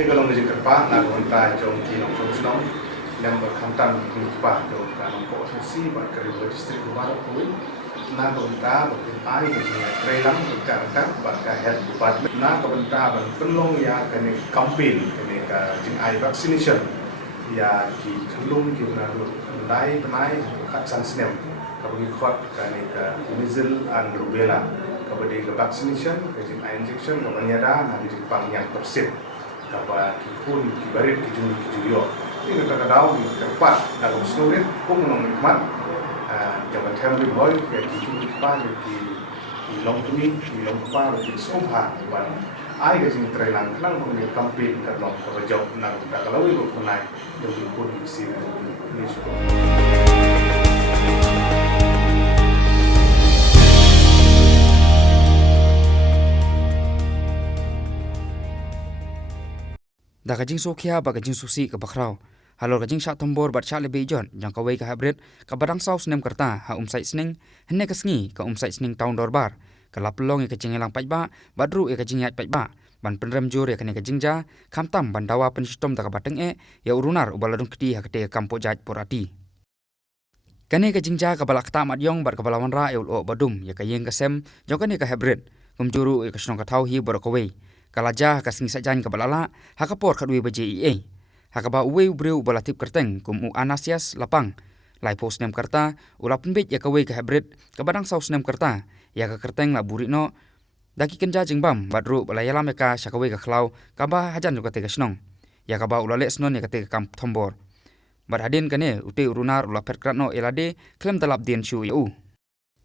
ini kalau ngejek kerpa nak kontak jom kinong sosnom yang berkantan di kerpa jom kanong ko sesi buat kerja distrik Bhoi nak kontak berkenai dengan trailang berkantan buat head department nak kontak berpenlong ya kene campaign kene ka jingiaid vaccination ya ki khlum ki na do dai penai kat sansnem kabagi khot kene ka measles and rubella kabadi ka vaccination ka jingiaid injection ka banyada na di Jepang yang persib kaba kikun kibarit kijuni kijuyo ini kata kadau di kerpat dalam seluruh pun menong nikmat jabat temri Bhoi ya kijuni kipa di long tumi di long kipa di soha ban ai ke sini trailang kenang mengenai campaign kat long kerajau nak kalau ibu punai yang kikun di sini ini sudah da ka jingso khia ba ka jingso si ka bakrau halor ka jingsha tombor bat cha le be-i-jot jang ka wei ka heprit ka badang saus nem karta ha umsai sning henne ka sngi ka umsai sning taun dorbar ka laplong e ka jingelang paidbah badru e ka jingiaid paidbah ban pynrem jor e ka ne ka jingjah khamtam ban dawa penstom da ka bateng e ya urunar ubaladung keti ha kete kampo jaj porati kane ka jingjah ka balak ta mat yong bar ka balawan ra e ul badum ya ka yeng ka sem jong ka ne ka heprit kumjuru e ka snong ka thau hi bor ka wei kalaja ka singi sajan ka balala hakapor kadui baje ie hakaba uwe ubreu balatip kerteng kum u anasias lapang lai pos nem karta ulapun bit ya ka we ka heprit ka badang saus nem karta ya ka kerteng la burino daki kenja jingbam badru balayalam ka shakawe ka khlau ka ba hajan ka te ka snong ya ka ba ulale snon ya ka te ka kam thombor barhadin kane ute urunar ulapet kratno elade klem dalap dien shu yu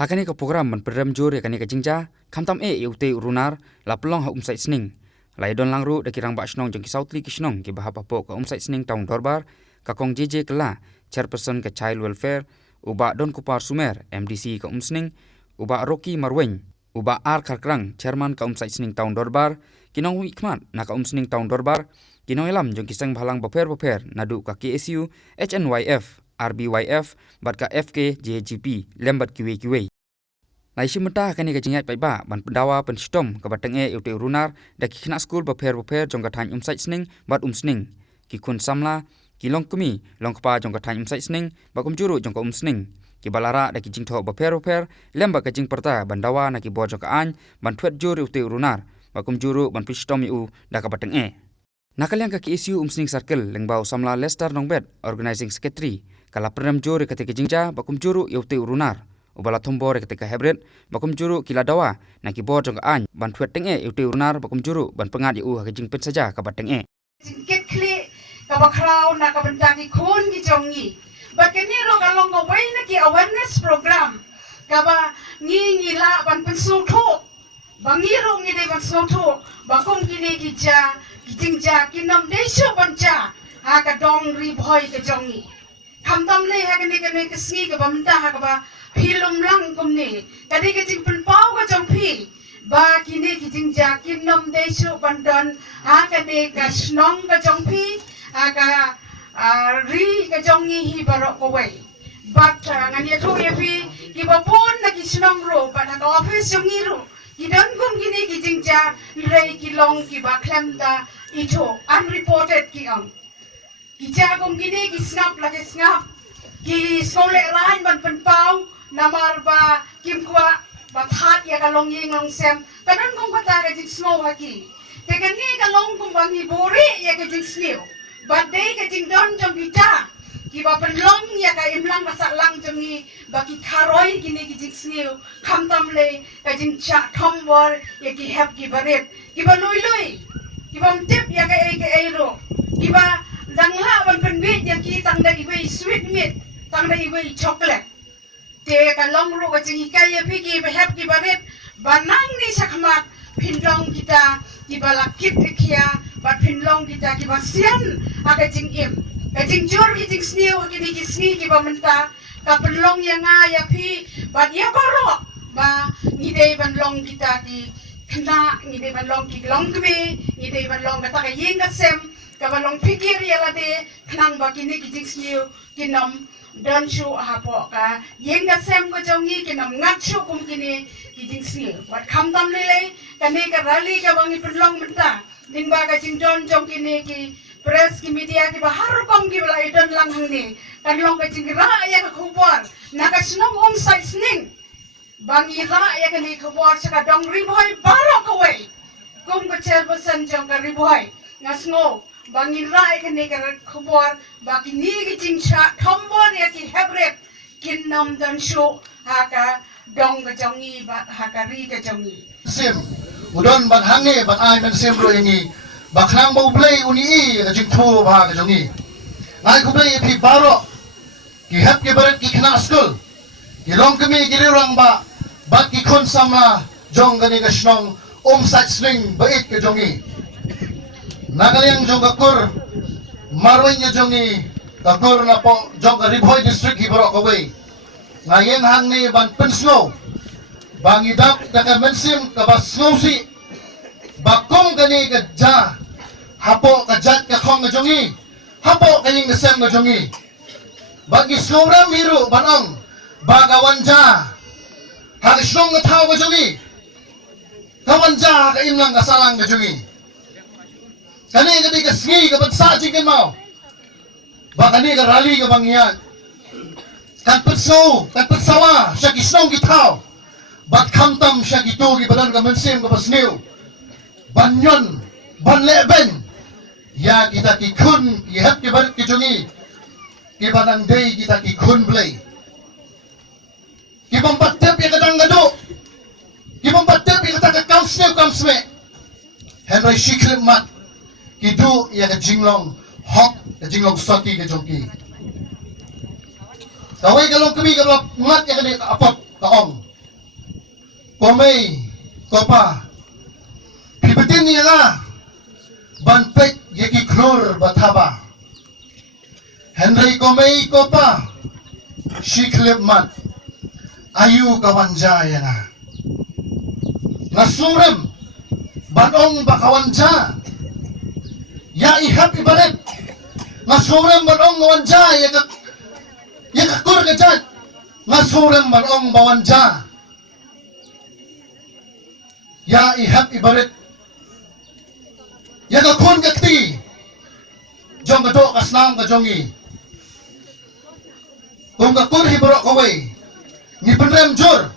hakane ka program man pynrem jor ya kane ka jingjah khamtam e ute urunar laplong ha umsai sning laidon langru da kirang ba snong jong ki sautli ki snong ki bahapa po ka umsai sning taun dorbar ka kong jeje kala chairperson ka child welfare uba don kupar sumer mdc ka umsning uba roki marweng uba ar kharkrang chairman ka umsai sning taun dorbar kinong ikmat na ka umsning taun dorbar kinong elam jong ki sang bhalang boper nadu ka ksu hnyf RBYF bat ka FK JGP lembat kiwe lai simata kani ka jingiaid paidbah ban pendawa penstom ka bateng e ute urunar da ki khna school boper jong ka than umsai sning bat umsning ki kun samla ki long kumi long kpa jong ka than umsai sning ba kumjuru jong ka umsning ki balara da ki jingtho boper lemba ka jing perta bandawa na ki bo jong ka an ban thwet jur ute urunar ba kumjuru ban pistom yu da ka bateng e nakaliang ka ki issue umsning circle lengbau samla Lester Nongbet organizing secretary kala pynrem jor ka te ki jingjah ba kumjuru ute urunar ubala thombor ketika heprit bakum juru kila dawa na ki bor jong an ban thwet teng e ute urunar bakum juru ban pengat yu ha jing pen saja ka bateng e jingket kli ka bakrau na ka bentang kun ki jongi bakeni ro ka long ka wai na ki awareness program ka ba ngi la ban pensu tho bangi ro ngi de ban so tho bakum kini ki ja ki jingja ki nam de sho ban ja ha ka dong ri Bhoi ka jongi khamtam le ha kene ka sngi ka bamta ha ka ba pilum lang kumni kadi ke jing penpau ka jong pi ba kini ki jing ja kin nom de shu bandon ha kadi ka snong ka jong pi ka ri ka jong ni hi barok ko wei but ngani thu ye pi ki ba pon na ki snong ro ba na ka office jong ni ro ki don kum kini ki jing ja rei ki long ki ba klem da ito unreported ki ang ki ja kum kini ki snap la ki snap ki skole rain ban penpau namar ba kim kwa bathat ya kalong ying long sem kanan kong kata ka jing snow haki teka ni kalong kong bangi buri ya ka jing snow but day ka jing don jong kita ki ba penlong ya ka imlang masak lang jong ni baki karoi kini ki jing snow khamtam le ka jing cha thombor ya ki hep ki baret ki ba lui ki ba tip ya ka e ro ki ba dangla ban penbit ya ki tang da iwe sweet meat tang da iwe chocolate te ka long ro ka jingi kaya pigi be hep ki baret banang ni sakmat pinlong kita ki balakit kia bat pinlong kita ki basian aga jing im ka jing jor ki jing sniu ki ni ki sni ki ba menta ka pinlong yang ya pi bat ya baro ba ni de ban long kita ki kena ni de ban long ki long kbe ni de ban long ka ta ka yeng ka sem ka ba long pikir ya la de knang ba ki ni ki jing sniu ki nom dan shu hapo ka yeng da sem ko jongi kinam ngat shu kum kini kijing sil wat kham tam le ka ne ka rali ka bangi penlong menta Lingba ka jingjon jong kini ki press ki media ki bahar kom ki bala idon lang hangni kan long ka jingra ya ka khubor na ka snong site sning bangi ra ya ka ni khubor sa ka dong Bhoi baro ka wei kum ka chairperson jong ka Bhoi ngasngo bangi ra ya ka ni ka khubor baki ni ki jingshah thombor ya ki heprit kin nom dan shu ha ka dong ka jongi bat ha ka ri ka jongi sim udon ban hange ban ai men sim ro ini baklang bau blai uni i ka jing thu ba ka jongi ngai ku blai pi baro ki hap ke barat ki khna school ki long kami ki rang ba bat ki khon samla jong ka ni ka snong sat sling bait ka jongi nagalyang jong ka kur marwin nya jongi ka kur na po jong ka Bhoi district hi baro ka wei ngayen hang ni ban penslo bangidap ka mensim ka basngosi bakong kani ka ja hapo ka jat ka khong ka jongi hapo kani ka sem ka jongi bagi snowram hiru banong bagawan ja ha snong ka thau ka jongi kawan ja ka imlang ka salang ka jongi kani ka di ka sngi ka bansa jingin mau bakani ka rally ka bangyan kan petso kan petsawa siya ki snong ki thau bat kamtam siya gitu ki badan ka mensim ka pasniu banyon ban leben ya kita ki kun ki hep ki barit ki jongi ki banang day kita ki kun blay ki pampatep ya kadang gado ki pampatep ya kata ka kamsme henry shiklip mat ki du ya ka jinglong hok ka jinglong soti ka jongi kawai kalong kami kalong mat ya ka apot kaong Komei, kopa, pibetin niya nga, banpek yaki klur bataba. Henry komei kopa, shiklip mat, ayu kawanjaya nga. Nasurem, banong bakawanja, ya ihap ibalit. Nasurem banong wanja, yakakur kajat. Nasurem banong bawanja. Ya ihap ibarit ya ka kun gakti jong ka do kasnam ka jongi kung ka kun hibro ka way ni pynrem jor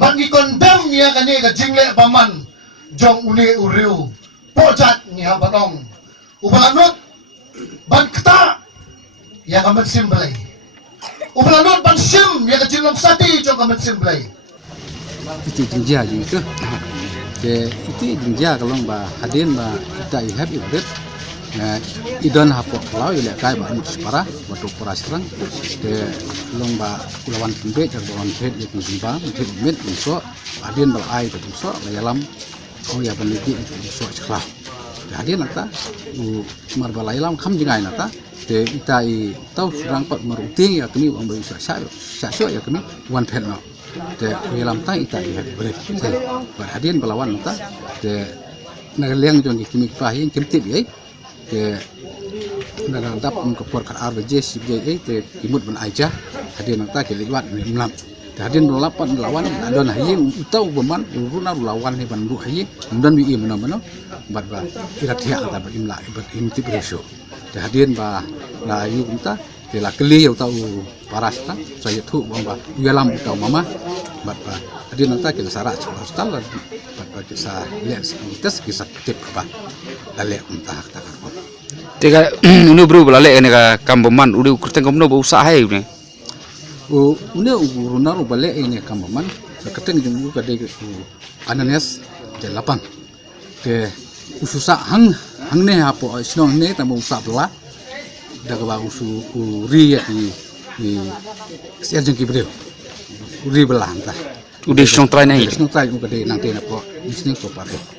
man ni kondam niya kani ka jingle baman jong uni uriu pojat ni habanong ubalanot ban kta ya ka mensim balay ubalanot ban sim ya ka jinglong sati jong ka mensim balay itu jingiaid itu ke itu jingiaid kalau ba hadin ba kita ihab ibret idon hapo kalau ile kai ba muspara batu purasrang ke lomba ulawan pembe terbawan pet itu jimba pet met so hadin bal ai itu so layalam oh ya peneliti itu so sekolah hadin nata mar balailam kham jingai nata ke kita i tau surang pat maruting ya kami ambil sa ya kami wan pet no te dalam tai ita ya boleh berhadian pelawan nota te nagaliang jong kimi pahin kimtip ye te nagandap kepor kar RBJ CBJ te imut ban aja hadian nota ke liwat melam te hadian lapan lawan adon hayin utau beman uruna lawan he ban ru hayin mundan wi menam bat ba iratia ata ba imla ibat imtip resho te hadian ba la yu kita te la keli utau paras ta saya tu bamba yalam utau mama bat ba hadian nota ke sarat hostal bat ba kisah lihat tes kisah tip apa lale entah ta ko tega unu bro balale ne ka kamboman udu kurteng komno bo usaha ne o une uruna ro bale ne kamboman keteng jung ka de ananes de lapang ke ususa hang ne apo snong ne ta mo usap la daga ba usu uri ya di sian jeng kibreu uri belang ta udah snong try nai snong try ko de nang te na po isni ko pare